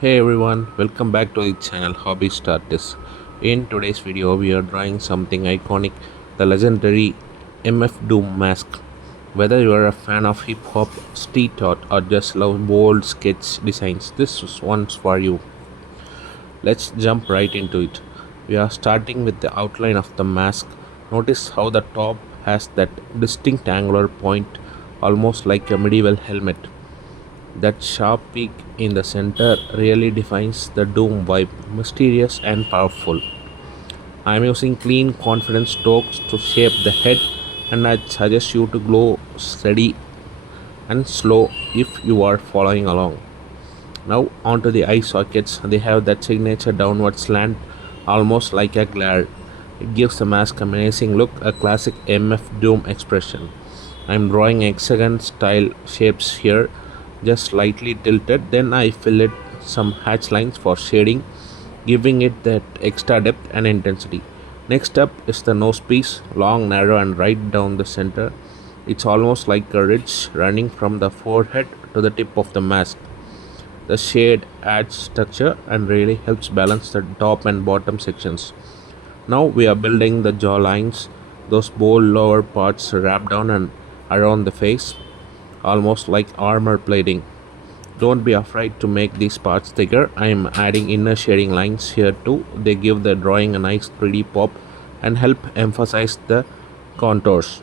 Hey everyone, welcome back to the channel Hobby Artist. In today's video, we are drawing something iconic, the legendary MF Doom mask. Whether you are a fan of hip hop, street art, or just love bold sketch designs, this one's for you. Let's jump right into it. We are starting with the outline of the mask. Notice how the top has that distinct angular point, almost like a medieval helmet. That sharp peak in the center really defines the Doom vibe, mysterious and powerful. I am using clean, confident strokes to shape the head, and I suggest you to go steady and slow if you are following along. Now, onto the eye sockets. They have that signature downward slant, almost like a glare. It gives the mask a menacing look, a classic MF Doom expression. I'm drawing hexagon style shapes here, just slightly tilted. Then I fill it some hatch lines for shading, giving it that extra depth and intensity. Next up is the nose piece, long, narrow, and right down the center. It's almost like a ridge running from the forehead to the tip of the mask. The shade adds structure and really helps balance the top and bottom sections. Now we are building the jaw lines, those bold lower parts wrap down and around the face, almost like armor plating. Don't be afraid to make these parts thicker. I am adding inner shading lines here too. They give the drawing a nice 3D pop and help emphasize the contours.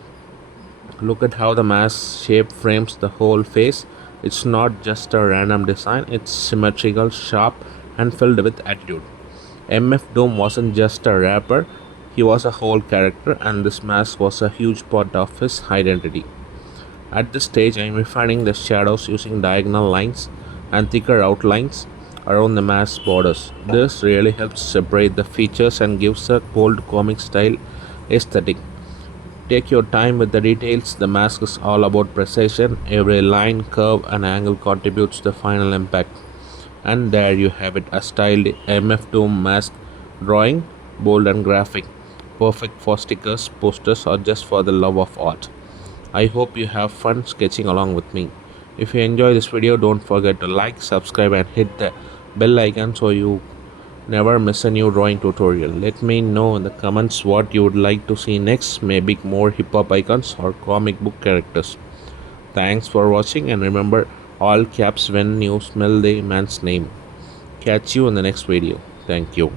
Look at how the mask shape frames the whole face. It's not just a random design, it's symmetrical, sharp, and filled with attitude. MF Doom wasn't just a rapper, he was a whole character, and this mask was a huge part of his identity. At this stage, I am refining the shadows using diagonal lines and thicker outlines around the mask borders. This really helps separate the features and gives a cold comic style aesthetic. Take your time with the details. The mask is all about precision. Every line, curve, and angle contributes to the final impact. And there you have it, a styled MF Doom mask drawing, bold and graphic. Perfect for stickers, posters, or just for the love of art. I hope you have fun sketching along with me. If you enjoy this video, don't forget to like, subscribe, and hit the bell icon so you never miss a new drawing tutorial. Let me know in the comments what you would like to see next, maybe more hip hop icons or comic book characters. Thanks for watching, and remember, all caps when you smell the man's name. Catch you in the next video. Thank you.